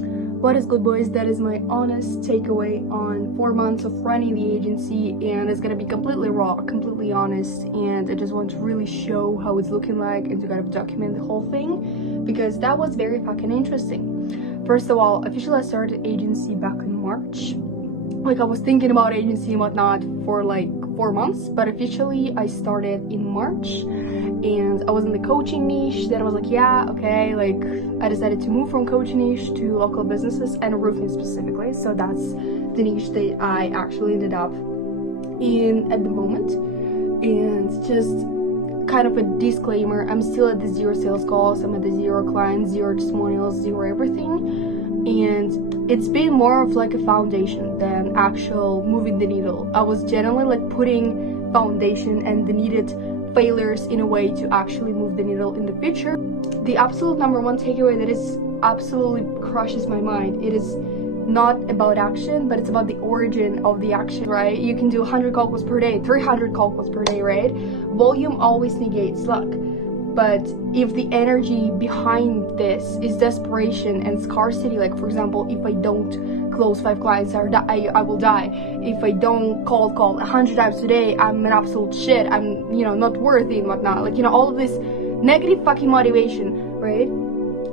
What is good, boys? That is my honest takeaway on 4 months of running the agency, and it's gonna be completely raw, completely honest, and I just want to really show how it's looking like and to kind of document the whole thing, because that was very fucking interesting. First of all, officially I started agency back in March. Like, I was thinking about agency and whatnot for like 4 months, but officially I started in March, and I was in the coaching niche. Then I was like, yeah, okay, like I decided to move from coaching niche to local businesses and roofing specifically. So that's the niche that I actually ended up in at the moment. And just kind of a disclaimer, I'm still at the 0 sales calls, I'm at the 0 clients, 0 testimonials, 0 everything. And it's been more of like a foundation than actual moving the needle. I was generally like putting foundation and the needed failures in a way to actually move the needle in the future. The absolute number one takeaway that is absolutely crushes my mind, it is not about action, but it's about the origin of the action, right? You can do 100 call calls per day, 300 call calls per day, right? Volume always negates luck. But if the energy behind this is desperation and scarcity, like for example, if I don't close 5 clients, I will die. If I don't call 100 times a day, I'm an absolute shit. I'm, not worthy and whatnot. Like, all of this negative fucking motivation, right?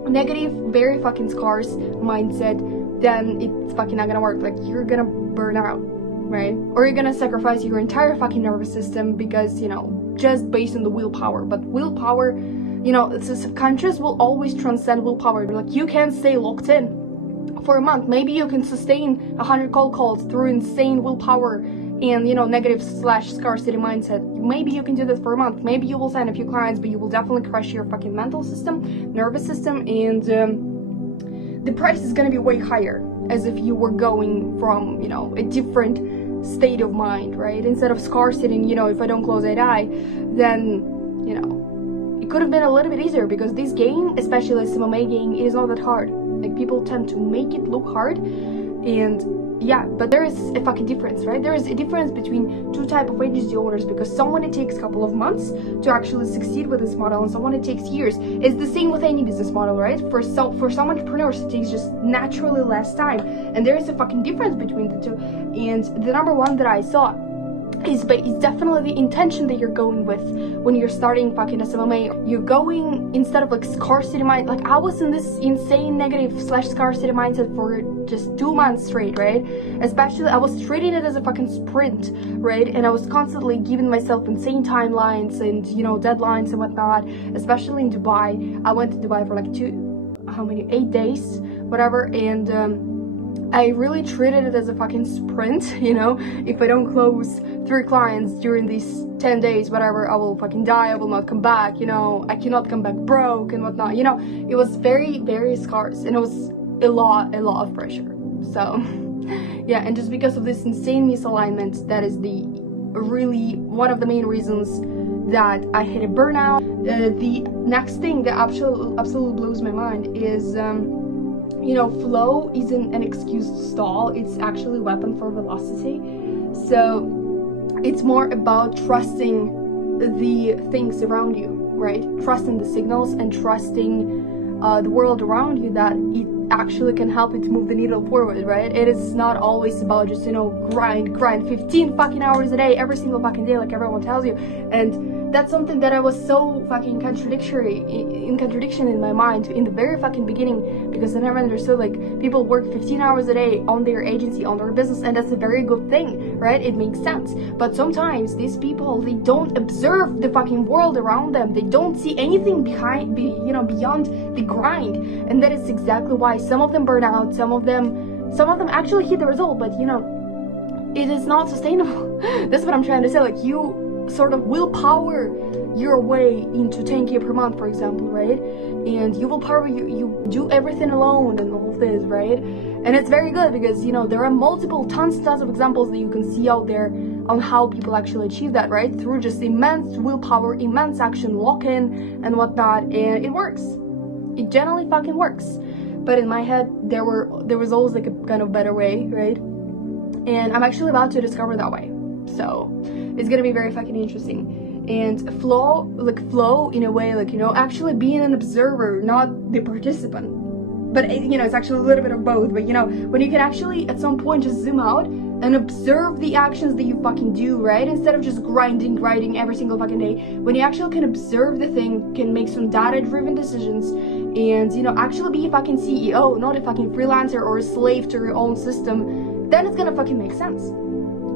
Negative, very fucking scarce mindset, then it's fucking not gonna work. Like, you're gonna burn out, right? Or you're gonna sacrifice your entire fucking nervous system because, just based on the willpower. But willpower, the subconscious will always transcend willpower. Like, you can't stay locked in for a month. Maybe you can sustain 100 cold calls through insane willpower and negative / scarcity mindset. Maybe you can do this for a month. Maybe you will sign a few clients, but you will definitely crush your fucking mental system, nervous system, and the price is gonna be way higher, as if you were going from a different state of mind, right? Instead of scarcity, if I don't close I die, then it could have been a little bit easier, because this game, especially SMMA game, it is not that hard. Like, people tend to make it look hard, and yeah, but there is a fucking difference, right? There is a difference between two type of agency owners, because someone it takes a couple of months to actually succeed with this model, and someone it takes years. It's the same with any business model, right? For some entrepreneurs it takes just naturally less time, and there is a fucking difference between the two. And the number one that I saw is definitely the intention that you're going with when you're starting fucking SMMA. You're going, instead of like scarcity mind, like I was in this insane negative / scarcity mindset for just 2 months straight, right? Especially I was treating it as a fucking sprint, right? And I was constantly giving myself insane timelines and deadlines and whatnot, especially in Dubai. I went to Dubai for like 8 days, whatever, and I really treated it as a fucking sprint, if I don't close 3 clients during these 10 days, whatever, I will fucking die, I will not come back, I cannot come back broke and whatnot, it was very, very scarce, and it was a lot of pressure. So, yeah, and just because of this insane misalignment, that is really one of the main reasons that I hit a burnout. The next thing that absolutely blows my mind is, flow isn't an excuse to stall, it's actually a weapon for velocity. So it's more about trusting the things around you, right? Trusting the signals and trusting the world around you, that it actually can help you to move the needle forward, right? It is not always about just, grind 15 fucking hours a day, every single fucking day, like everyone tells you. And that's something that I was so fucking in contradiction in my mind in the very fucking beginning, because I never understood, like, people work 15 hours a day on their agency, on their business, and that's a very good thing, right? It makes sense. But sometimes these people, they don't observe the fucking world around them. They don't see anything beyond the grind, and that is exactly why some of them burn out, some of them actually hit the result, but it is not sustainable. That's what I'm trying to say. Like, you sort of willpower your way into 10K per month, for example, right? And you willpower, you do everything alone and all of this, right? And it's very good, because there are tons of examples that you can see out there on how people actually achieve that, right? Through just immense willpower, immense action, lock-in and whatnot, and it works. It generally fucking works. But in my head, there was always like a kind of better way, right? And I'm actually about to discover that way. So it's gonna be very fucking interesting. And flow in a way, like, actually being an observer, not the participant, but it's actually a little bit of both. But when you can actually at some point just zoom out and observe the actions that you fucking do, right? Instead of just grinding every single fucking day, when you actually can observe the thing, can make some data-driven decisions, and actually be a fucking CEO, not a fucking freelancer or a slave to your own system, then it's gonna fucking make sense.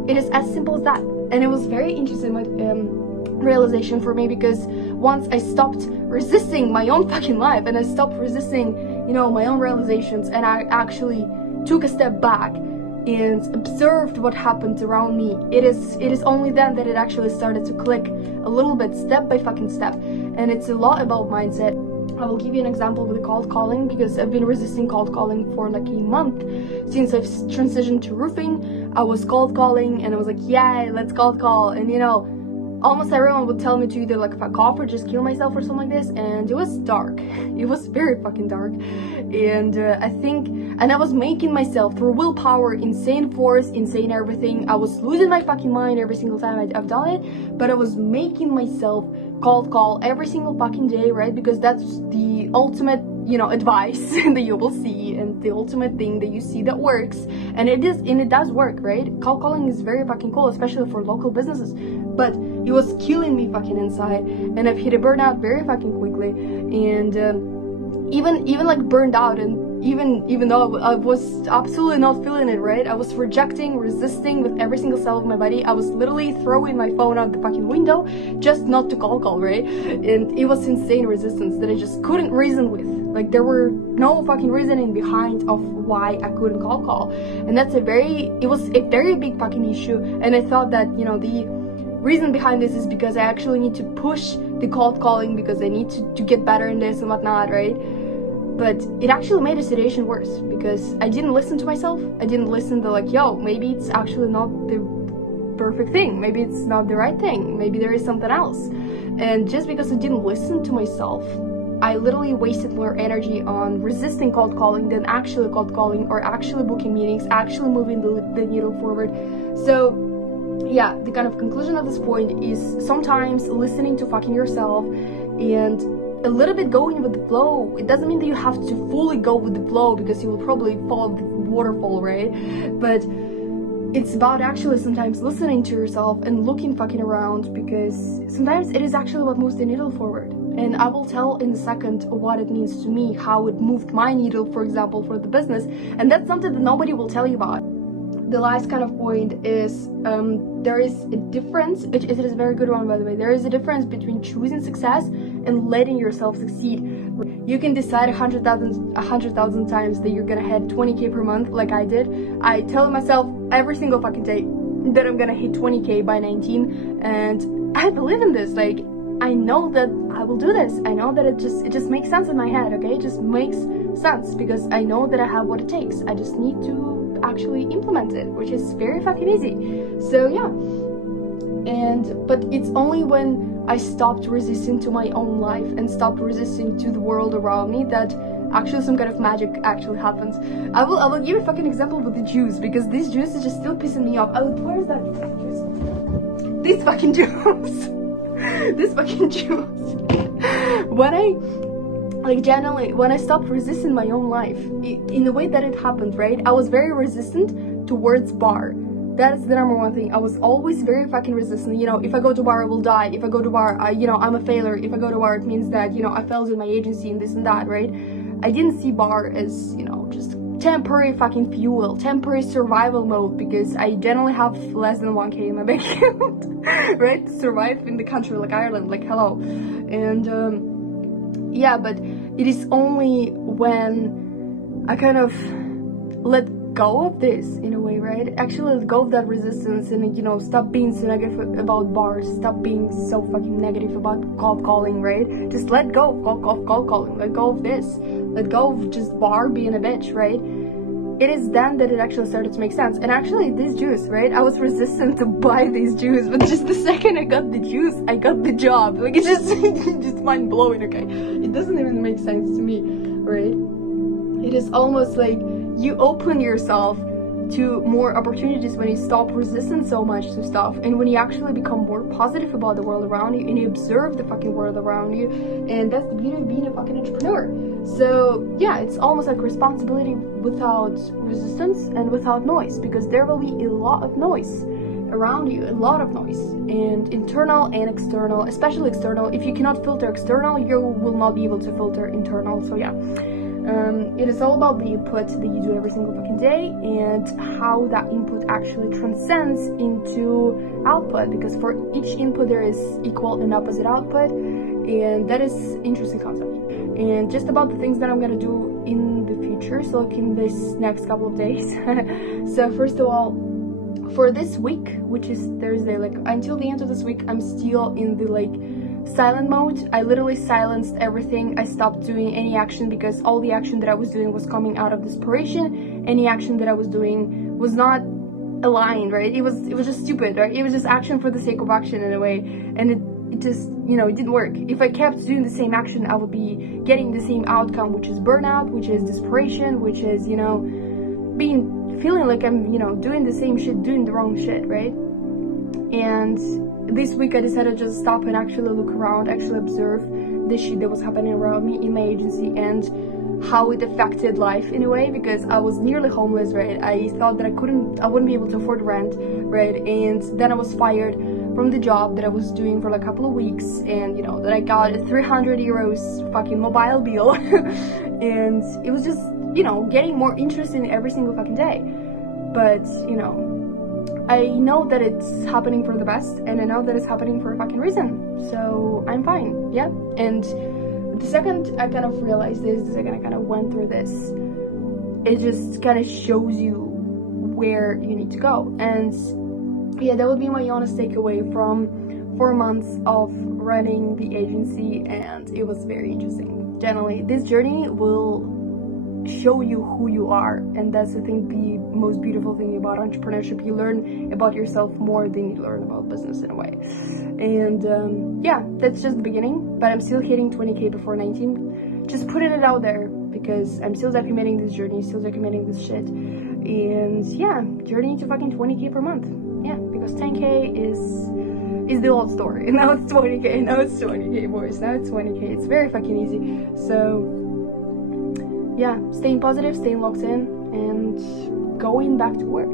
It is as simple as that. And it was very interesting realization for me, because once I stopped resisting my own fucking life and I stopped resisting my own realizations, and I actually took a step back and observed what happened around me, it is only then that it actually started to click a little bit, step by fucking step. And it's a lot about mindset. I will give you an example with the cold calling, because I've been resisting cold calling for like a month. Since I've transitioned to roofing, I was cold calling and I was like, yeah, let's cold call. And almost everyone would tell me to either like fuck off or just kill myself or something like this. And it was dark. It was very fucking dark. And I was making myself, through willpower, insane force, insane everything. I was losing my fucking mind every single time I've done it, but I was making myself cold call every single fucking day, right? Because that's the ultimate advice that you will see, and the ultimate thing that you see that works. And it does work, right? Cold calling is very fucking cool, especially for local businesses. But it was killing me fucking inside, and I've hit a burnout very fucking quickly. And even like burned out, and even though I was absolutely not feeling it, right? I was resisting with every single cell of my body. I was literally throwing my phone out the fucking window just not to call, right? And it was insane resistance that I just couldn't reason with. Like, there were no fucking reasoning behind of why I couldn't call. And it was a very big fucking issue. And I thought that, the reason behind this is because I actually need to push the cold calling, because I need to get better in this and whatnot, right? But it actually made the situation worse, because I didn't listen to myself. I didn't listen to like, yo, maybe it's actually not the perfect thing. Maybe it's not the right thing. Maybe there is something else. And just because I didn't listen to myself, I literally wasted more energy on resisting cold calling than actually cold calling, or actually booking meetings, actually moving the needle forward. So yeah, the kind of conclusion of this point is sometimes listening to fucking yourself and a little bit going with the flow. It doesn't mean that you have to fully go with the flow, because you will probably follow the waterfall, right? But it's about actually sometimes listening to yourself and looking fucking around, because sometimes it is actually what moves the needle forward. And I will tell in a second what it means to me, how it moved my needle, for example, for the business. And that's something that nobody will tell you about. The last kind of point is there is a difference. It is a very good one, by the way. There is a difference between choosing success and letting yourself succeed. You can decide 100,000 times that you're gonna hit 20k per month, like I did. I tell myself every single fucking day that I'm gonna hit 20k by 19, and I believe in this. Like, I know that I will do this. I know that it just makes sense in my head, okay? It just makes sense, because I know that I have what it takes. I just need to actually implement it, which is very fucking easy. So yeah. But it's only when I stopped resisting to my own life and stopped resisting to the world around me that actually some kind of magic actually happens. I will give you a fucking example with the juice, because this juice is just still pissing me off. Where is that juice? This fucking juice. This fucking juice. When I stopped resisting my own life, in the way that it happened, right? I was very resistant towards bar. That is the number one thing. I was always very fucking resistant. If I go to bar, I will die. If I go to bar, I'm a failure. If I go to bar, it means that, I failed in my agency and this and that, right? I didn't see bar as, just temporary fucking fuel, temporary survival mode, because I generally have less than 1k in my bank account, right? To survive in the country like Ireland, like hello. And yeah, but it is only when I kind of let go of this, in a way, right? Actually let go of that resistance and, stop being so negative about bars, stop being so fucking negative about cold calling, right? Just let go of cold calling, let go of this, let go of just bar being a bitch, right? It is then that it actually started to make sense. And actually this juice, right? I was resistant to buy this juice, but just the second I got the juice, I got the job. Like, it's just mind blowing, okay? It doesn't even make sense to me, right? It is almost like you open yourself to more opportunities, when you stop resisting so much to stuff, and when you actually become more positive about the world around you, and you observe the fucking world around you. And that's the beauty of being a fucking entrepreneur. So yeah, it's almost like responsibility without resistance and without noise, because there will be a lot of noise around you, a lot of noise, and internal and external, especially external. If you cannot filter external, you will not be able to filter internal. So yeah, it is all about the input that you do every single fucking day, and how that input actually transcends into output, because for each input there is equal and opposite output, and that is interesting concept. And just about the things that I'm gonna do in the future, so like in this next couple of days. So first of all, for this week, which is Thursday, like until the end of this week, I'm still in the like silent mode. I literally silenced everything. I stopped doing any action, because all the action that I was doing was coming out of desperation. Any action that I was doing was not aligned, right? It was just stupid, right? It was just action for the sake of action in a way, and it just, you know, it didn't work. If I kept doing the same action, I would be getting the same outcome, which is burnout, which is desperation, which is, you know, feeling like I'm, you know, doing the same shit, doing the wrong shit, right? And this week I decided to just stop and actually look around, actually observe the shit that was happening around me in my agency, and how it affected life in a way, because I was nearly homeless, right? I thought that I wouldn't be able to afford rent, right? And then I was fired from the job that I was doing for like a couple of weeks, and you know, that I got a 300 euros fucking mobile bill. And it was just, you know, getting more interesting every single fucking day. But, you know, I know that it's happening for the best, and I know that it's happening for a fucking reason. So I'm fine, yeah. And the second I kind of realized this, the second I kind of went through this, it just kind of shows you where you need to go. And yeah, that would be my honest takeaway from 4 months of running the agency, and it was very interesting. Generally, this journey will show you who you are, and that's, I think, the most beautiful thing about entrepreneurship. You learn about yourself more than you learn about business in a way. And yeah, that's just the beginning, but I'm still hitting 20k before 19. Just putting it out there, because I'm still documenting this journey, still documenting this shit. And yeah, journey to fucking 20k per month. Yeah, because 10k is the old story. Now it's 20k, now it's 20k, boys, now it's 20k. It's very fucking easy. So yeah, staying positive, staying locked in, and going back to work.